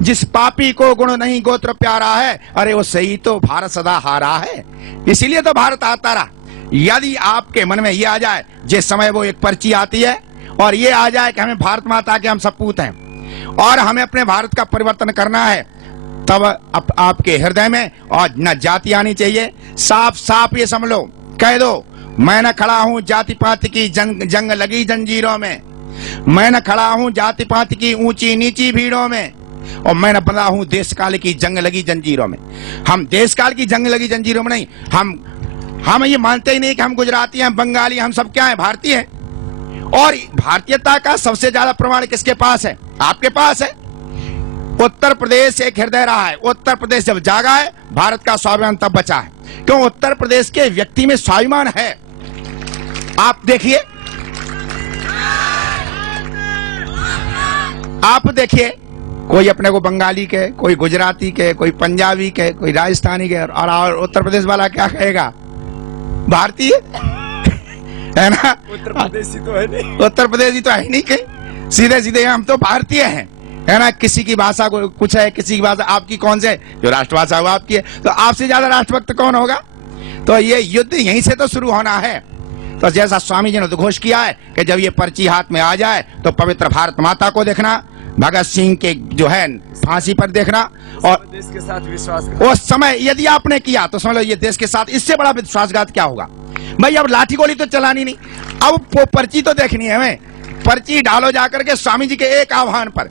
जिस पापी को गुण नहीं गोत्र प्यारा है, अरे वो सही तो भारत सदा हारा है। इसीलिए तो भारत आता रहा। यदि आपके मन में ये आ जाए, जिस समय वो एक पर्ची आती है और ये आ जाए कि हमें भारत माता के हम सपूत हैं और हमें अपने भारत का परिवर्तन करना है, तब आपके हृदय में और न जाति आनी चाहिए। साफ साफ ये समझ लो, कह दो, मैं न खड़ा हूं जाति पाति की जंग लगी जंजीरों में, मैं न खड़ा हूं जाति पाति की ऊंची नीची भीड़ों में, और मैं न बंधा हूं देश काल की जंग लगी जंजीरों में। हम देश काल की जंग लगी जंजीरों में नहीं, हम ये मानते ही नहीं कि हम गुजराती हैं, बंगाली, हम सब क्या हैं, भारतीय हैं। और भारतीयता का सबसे ज्यादा प्रमाण किसके पास है? आपके पास है। उत्तर प्रदेश एक हृदय रहा है। उत्तर प्रदेश जब जागा है, भारत का स्वाभिमान तब बचा है। क्यों? उत्तर प्रदेश के व्यक्ति में स्वाभिमान है। आप देखिए, कोई अपने को बंगाली के, कोई गुजराती के, कोई पंजाबी के, कोई राजस्थानी के, और उत्तर प्रदेश वाला क्या कहेगा? भारतीय है ना। उत्तर प्रदेशी तो है नहीं, उत्तर प्रदेशी तो है नहीं कहीं, सीधे सीधे हम तो भारतीय हैं, है ना। किसी की भाषा को कुछ है, किसी की भाषा, आपकी कौन से, जो राष्ट्रभाषा है वो आपकी है, तो आपसे ज्यादा राष्ट्रभक्त कौन होगा? तो ये युद्ध यहीं से तो शुरू होना है। तो जैसा स्वामी जी ने उद्घोष किया है कि जब ये पर्ची हाथ में आ जाए तो पवित्र भारत माता को देखना, भगत सिंह के जो है फांसी पर देखना, और देश के साथ विश्वासघात। उस समय यदि आपने किया तो समझ लो ये देश के साथ इससे बड़ा विश्वासघात क्या होगा भाई। अब लाठी गोली तो चलानी नहीं, अब वो पर्ची तो देखनी है हमें। पर्ची डालो जाकर के स्वामी जी के एक आह्वान पर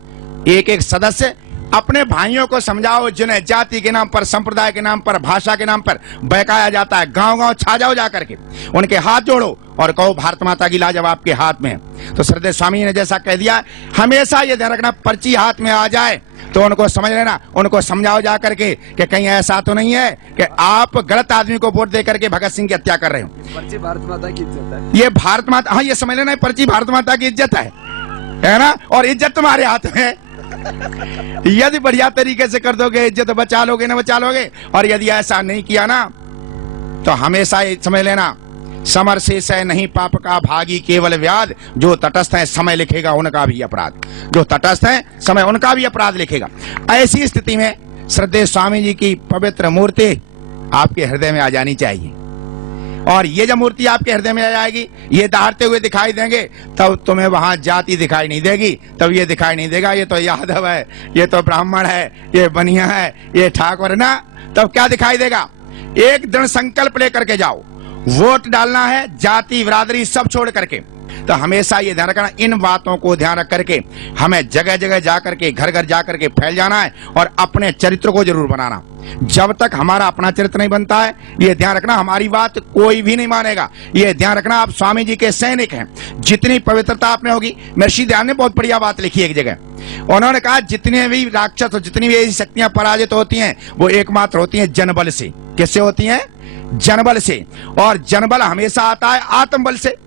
एक एक सदस्य अपने भाइयों को समझाओ जिन्हें जाति के नाम पर, संप्रदाय के नाम पर, भाषा के नाम पर बहकाया जाता है। गांव गांव छा जाओ जाकर के, उनके हाथ जोड़ो और कहो भारत माता की लाज अब आपके हाथ में है। तो श्रद्धेय स्वामी ने जैसा कह दिया, हमेशा ये ध्यान रखना, पर्ची हाथ में आ जाए तो उनको समझ लेना, उनको समझाओ जाकर के कि कहीं ऐसा तो नहीं है कि आप गलत आदमी को वोट दे करके भगत सिंह की हत्या कर रहे हो। पर्ची भारत माता की इज्जत है, ये भारत माता, हाँ ये समझ लेना, पर्ची भारत माता की इज्जत है ना। और इज्जत तुम्हारे हाथ में है। यदि बढ़िया तरीके से कर दोगे, इज्जत बचा लोगे ना बचा लोगे, और यदि ऐसा नहीं किया ना तो हमेशा ये समझ लेना, समर शेष है नहीं पाप का भागी केवल व्याध, जो तटस्थ है समय लिखेगा उनका भी अपराध, जो तटस्थ है समय उनका भी अपराध लिखेगा। ऐसी स्थिति में श्रद्धेय स्वामी जी की पवित्र मूर्ति आपके हृदय में आ जानी चाहिए, और ये जब मूर्ति आपके हृदय में आ जाएगी, ये दहाड़ते हुए दिखाई देंगे, तब तुम्हें वहां जाति दिखाई नहीं देगी, तब ये दिखाई नहीं देगा ये तो यादव है, ये तो ब्राह्मण है, ये बनिया है, ये ठाकुर ना। तब क्या दिखाई देगा? एक दृढ़ संकल्प लेकर के जाओ, वोट डालना है जाति बिरादरी सब छोड़ करके। तो हमेशा ये ध्यान रखना, इन बातों को ध्यान रख करके हमें जगह जगह जाकर के, घर घर जाकर के फैल जाना है, और अपने चरित्र को जरूर बनाना। जब तक हमारा अपना चरित्र नहीं बनता है, ये ध्यान रखना, हमारी बात कोई भी नहीं मानेगा। ये ध्यान रखना, आप स्वामी जी के सैनिक हैं। जितनी पवित्रता आपने होगी, महर्षि दयानंद ने बहुत बढ़िया बात लिखी है एक जगह। उन्होंने कहा जितने भी राक्षस और जितनी भी ऐसी शक्तियां पराजित होती हैं, वो एकमात्र होती हैं जनबल से। किससे होती हैं? जनबल से। और जनबल हमेशा आता है आत्मबल से,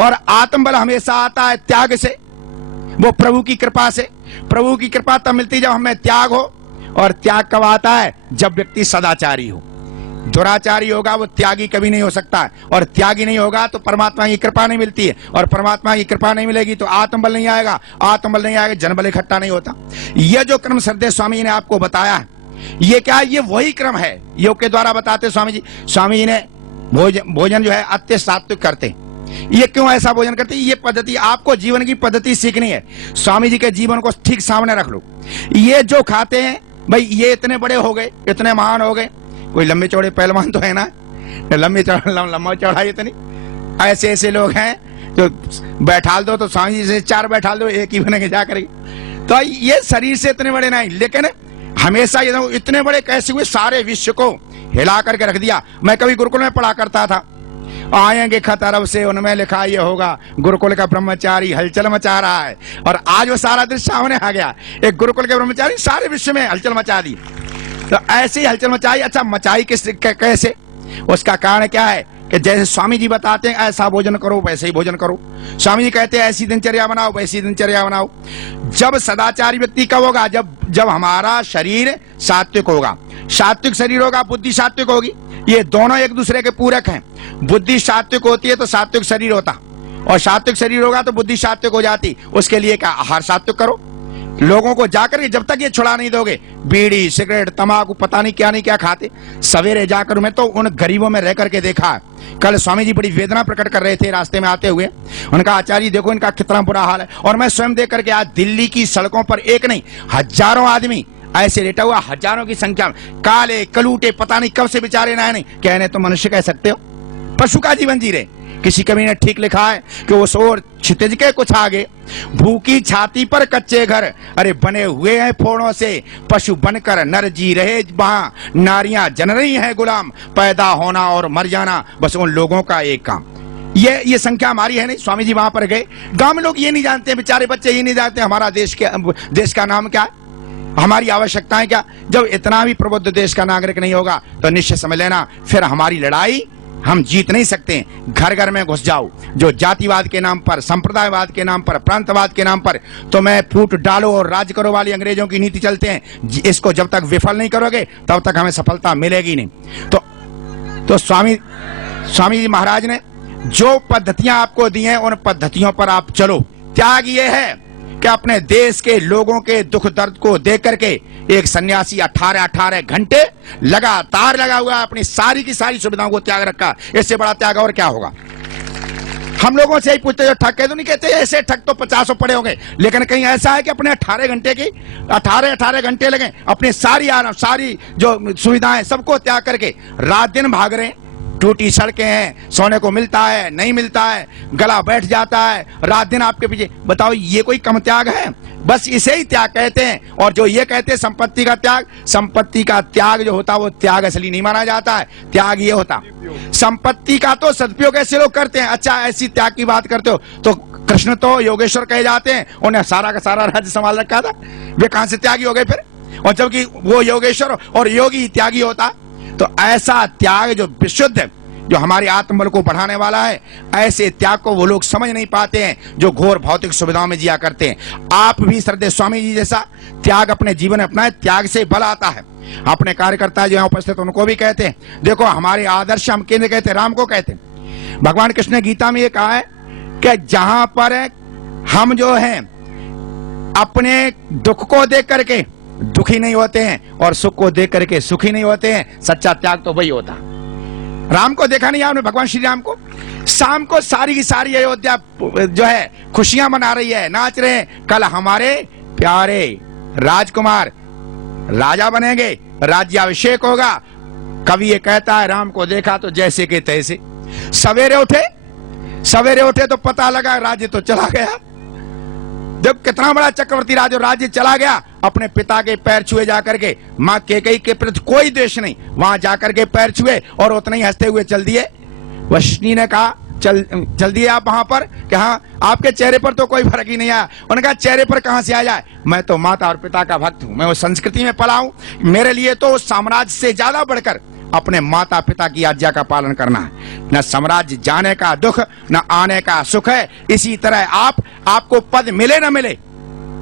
और आत्मबल हमेशा आता है त्याग से, वो प्रभु की कृपा से। प्रभु की कृपा तब मिलती जब हमें त्याग हो, और त्याग कब आता है? जब व्यक्ति सदाचारी हो। दुराचारी होगा वो त्यागी कभी नहीं हो सकता है, और त्यागी नहीं होगा तो परमात्मा की कृपा नहीं मिलती है, और परमात्मा की कृपा नहीं मिलेगी तो आत्मबल नहीं आएगा, आत्मबल नहीं आएगा, जनबल इकट्ठा नहीं होता। यह जो क्रम श्रद्धेय स्वामी ने आपको बताया है, ये क्या है? ये वही क्रम है योग के द्वारा बताते स्वामी जी। स्वामी जी ने भोजन जो है अत्यंत सात्विक करते। ये क्यों ऐसा भोजन करते? ये पद्धति आपको जीवन की पद्धति सीखनी है। स्वामी जी के जीवन को ठीक सामने रख लो। ये जो खाते हैं भाई, ये इतने बड़े हो गए, इतने महान हो गए, कोई लंबे चौड़े पहलवान तो है ना, लंबा चौड़ाई इतनी, ऐसे ऐसे लोग हैं जो बैठाल दो तो स्वामी जी से 4 बैठाल दो, एक ही बनेंगे जाकर। तो ये शरीर से इतने बड़े नहीं, लेकिन हमेशा ये इतने बड़े कैसे हुए, सारे विश्व को हिला करके रख दिया। मैं कभी गुरुकुल में पढ़ा करता था, आएंगे खत अरब से, उनमें लिखा ये होगा, गुरुकुल का ब्रह्मचारी हलचल मचा रहा है। और आज वो सारा दृश्य सामने आ गया, एक गुरुकुल के ब्रह्मचारी सारे विश्व में हलचल मचा दी। तो ऐसी हलचल मचाई। अच्छा, मचाई कैसे? उसका कारण क्या है कि जैसे स्वामी जी बताते हैं ऐसा भोजन करो, वैसे ही भोजन करो। स्वामी जी कहते हैं ऐसी दिनचर्या बनाओ, वैसी दिनचर्या बनाओ। जब सदाचारी व्यक्ति कब होगा? जब हमारा शरीर सात्विक होगा। सात्विक शरीर होगा, बुद्धि सात्विक होगी। ये दोनों एक दूसरे के पूरक हैं। बुद्धि सात्विक होती है तो सात्विक शरीर होता, और सात्विक शरीर होगा तो बुद्धि सात्विक हो जाती। उसके लिए क्या? आहार सात्विक करो, लोगों को जाकर के जब तक ये छुड़ा नहीं दोगे, बीड़ी सिगरेट तंबाकू पता नहीं क्या खाते। सवेरे जाकर मैं तो उन गरीबों में रह करके देखा है। कल स्वामी जी बड़ी वेदना प्रकट कर रहे थे रास्ते में आते हुए। उनका आचार्य जी देखो इनका कितना बुरा हाल है। और मैं स्वयं देख करके आज दिल्ली की सड़कों पर एक नहीं हजारों आदमी ऐसे लेटा हुआ, हजारों की संख्या में, काले कलूटे, पता नहीं कब से बेचारे ना नहीं, कहने तो मनुष्य कह सकते हो, पशु का जीवन जी रहे। किसी कवि ने ठीक लिखा है कि उस ओर क्षितिज के कुछ आगे, भूखी छाती पर कच्चे घर, अरे बने हुए हैं फोड़ों से, पशु बनकर नर जी रहे वहां, नारियां जन रही हैं गुलाम, पैदा होना और मर जाना बस उन लोगों का एक काम। ये संख्या हमारी है नहीं। स्वामी जी वहां पर गए, गांव में लोग ये नहीं जानते, बेचारे बच्चे ये नहीं जानते हमारा देश का नाम क्या है, हमारी आवश्यकताएं क्या। जब इतना भी प्रबुद्ध देश का नागरिक नहीं होगा तो निश्चित समझ लेना फिर हमारी लड़ाई हम जीत नहीं सकते। घर घर में घुस जाओ, जो जातिवाद के नाम पर, संप्रदायवाद के नाम पर, प्रांतवाद के नाम पर तुम्हें फूट डालो और राज करो वाली अंग्रेजों की नीति चलते हैं, इसको जब तक विफल नहीं करोगे तब तक हमें सफलता मिलेगी नहीं। तो स्वामी जी महाराज ने जो पद्धतियां आपको दी हैं उन पद्धतियों पर आप चलो। त्याग ये है कि अपने देश के लोगों के दुख दर्द को देख करके एक सन्यासी 18 घंटे लगातार लगा हुआ अपनी सारी की सारी सुविधाओं को त्याग रखा। इससे बड़ा त्याग और क्या होगा। हम लोगों से ही पूछते जो ठग तो नहीं कहते, ऐसे ठग तो 50 पड़े होंगे, लेकिन कहीं ऐसा है कि अपने 18 घंटे की 18 घंटे लगे अपनी सारी आराम सारी जो सुविधाएं सबको त्याग करके रात दिन भाग रहे हैं। टूटी सड़कें हैं, सोने को मिलता है नहीं मिलता है, गला बैठ जाता है, रात दिन आपके पीछे। बताओ ये कोई कम त्याग है? बस इसे ही त्याग कहते हैं। और जो ये कहते हैं संपत्ति का त्याग, संपत्ति का त्याग जो होता है वो त्याग असली नहीं माना जाता है। त्याग ये होता, संपत्ति का तो सदुपयोग ऐसे लोग करते हैं। अच्छा ऐसी त्याग की बात करते हो तो कृष्ण तो योगेश्वर कहे जाते हैं, उन्हें सारा का सारा राज्य संभाल रखा था, वे कहां से त्यागी हो गए फिर? और जबकि वो योगेश्वर और योगी त्यागी होता। तो ऐसा त्याग जो विशुद्ध, जो हमारे आत्मबल को बढ़ाने वाला है, ऐसे त्याग को वो लोग समझ नहीं पाते हैं जो घोर भौतिक सुविधाओं में जिया करते हैं। आप भी श्रद्धेय स्वामी जी जैसा त्याग अपने जीवन में अपनाए, त्याग से बल आता है। अपने कार्यकर्ता जो यहाँ उपस्थित उनको भी कहते हैं, देखो हमारे आदर्श हम किन्हें कहते हैं? राम को कहते हैं। भगवान कृष्ण ने गीता में ये कहा है कि जहां पर हम जो हैं अपने दुख को देख करके दुखी नहीं होते हैं और सुख को देख करके सुखी नहीं होते हैं, सच्चा त्याग तो वही होता। राम को देखा नहीं आपने, भगवान श्री राम को? शाम को सारी की सारी अयोध्या जो है खुशियां मना रही है, नाच रहे हैं, कल हमारे प्यारे राजकुमार राजा बनेंगे, राज्याभिषेक होगा। कवि ये कहता है राम को देखा तो जैसे के तैसे। सवेरे उठे तो पता लगा राज्य तो चला गया। जब कितना बड़ा चक्रवर्ती राज और राज्य चला गया, अपने पिता के पैर छुए जाकर के, मां कैकेयी के प्रति कोई द्वेष नहीं, वहां जाकर के पैर छुए और उतने ही हंसते हुए चल दिए। वशिष्ठ ने कहा चल दिए आप वहां पर कि हाँ आपके चेहरे पर तो कोई फर्क ही नहीं आया। उन्होंने कहा चेहरे पर कहां से आ जाए, मैं तो माता और पिता का भक्त हूं, मैं उस संस्कृति में पला हूं। मेरे लिए तो साम्राज्य से ज्यादा बढ़कर अपने माता पिता की आज्ञा का पालन करना है। न साम्राज्य जाने का दुख न आने का सुख है। इसी तरह आपको पद मिले न मिले,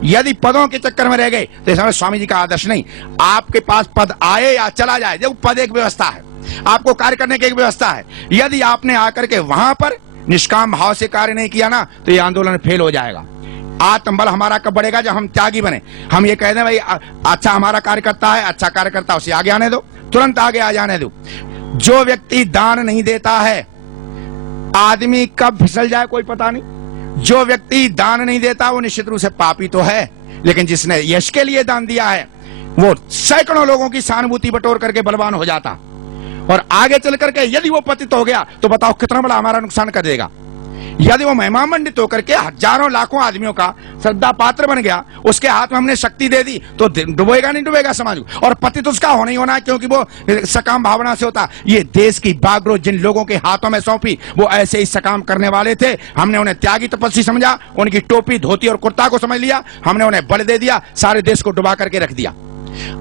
यदि पदों के चक्कर में रह गए तो इसमें स्वामी जी का आदर्श नहीं। आपके पास पद आए या चला जाए, देखो पद एक व्यवस्था है, आपको कार्य करने की एक व्यवस्था है। यदि आपने आकर के वहां पर निष्काम भाव से कार्य नहीं किया ना तो ये आंदोलन फेल हो जाएगा। आत्मबल हमारा कब बढ़ेगा? जब हम त्यागी बने। हम ये कह दें भाई अच्छा हमारा कार्यकर्ता है, अच्छा कार्यकर्ता, उसे आगे आने दो, तुरंत आगे आ जाने दो। जो व्यक्ति दान नहीं देता है, आदमी कब फिसल जाए कोई पता नहीं। जो व्यक्ति दान नहीं देता वो निश्चित रूप से पापी तो है, लेकिन जिसने यश के लिए दान दिया है वो सैकड़ों लोगों की सहानुभूति बटोर करके बलवान हो जाता। और आगे चल करके यदि वो पतित हो गया तो बताओ कितना बड़ा हमारा नुकसान कर देगा। यदि वो महिमा मंडित होकर के हजारों लाखों आदमियों का श्रद्धा पात्र बन गया, उसके हाथ में हमने शक्ति दे दी, तो डुबेगा नहीं डुबेगा समाज को। और पतित उसका होना ही होना है, क्योंकि वो सकाम भावना से होता। ये देश की बागडोर जिन लोगों के हाथों में सौंपी वो ऐसे ही सकाम करने वाले थे। हमने उन्हें त्यागी तपस्वी समझा, उनकी टोपी धोती और कुर्ता को समझ लिया, हमने उन्हें बल दे दिया, सारे देश को डुबा करके रख दिया।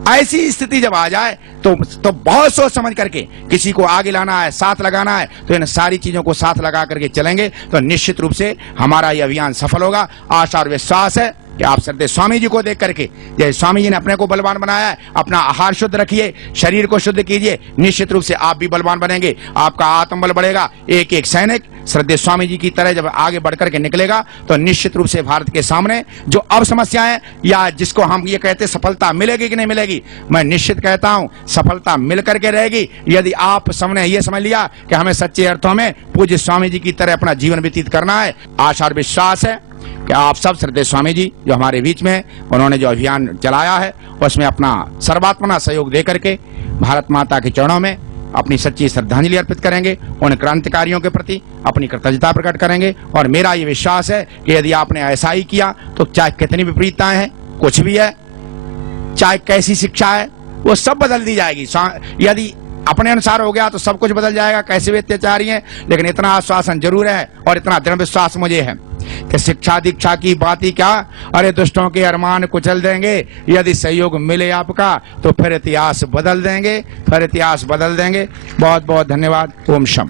ऐसी स्थिति जब आ जाए तो बहुत सोच समझ करके किसी को आगे लाना है, साथ लगाना है, तो इन सारी चीजों को साथ लगा करके चलेंगे तो निश्चित रूप से हमारा यह अभियान सफल होगा। आशा और विश्वास है कि आप श्रद्धेय स्वामी जी को देख करके, जैसे स्वामी जी ने अपने को बलवान बनाया है, अपना आहार शुद्ध रखिए, शरीर को शुद्ध कीजिए, निश्चित रूप से आप भी बलवान बनेंगे, आपका आत्मबल बढ़ेगा। एक एक सैनिक श्रद्धेय स्वामी जी की तरह जब आगे बढ़कर के निकलेगा तो निश्चित रूप से भारत के सामने जो अब समस्याएं या जिसको हम ये कहते सफलता मिलेगी कि नहीं मिलेगी, मैं निश्चित कहता हूं सफलता मिलकर के रहेगी यदि आप सबने ये समझ लिया कि हमें सच्चे अर्थों में पूज्य स्वामी जी की तरह अपना जीवन व्यतीत करना है। आशा और विश्वास है कि आप सब श्रद्धेय स्वामी जी जो हमारे बीच में हैं, उन्होंने जो अभियान चलाया है उसमें अपना सर्वात्मना सहयोग दे करके भारत माता के चरणों में अपनी सच्ची श्रद्धांजलि अर्पित करेंगे, उन क्रांतिकारियों के प्रति अपनी कृतज्ञता प्रकट करेंगे। और मेरा ये विश्वास है कि यदि आपने ऐसा ही किया तो चाहे कितनी विपरीतताएं हैं, कुछ भी है, चाहे कैसी शिक्षा है, वो सब बदल दी जाएगी। यदि अपने अनुसार हो गया तो सब कुछ बदल जाएगा, कैसे भी अत्याचारी हैं। लेकिन इतना आश्वासन जरूर है और इतना दृढ़ विश्वास मुझे है कि शिक्षा दीक्षा की बात ही क्या, अरे दुष्टों के अरमान कुचल देंगे। यदि सहयोग मिले आपका तो फिर इतिहास बदल देंगे, फिर इतिहास बदल देंगे। बहुत बहुत धन्यवाद। ओम शम।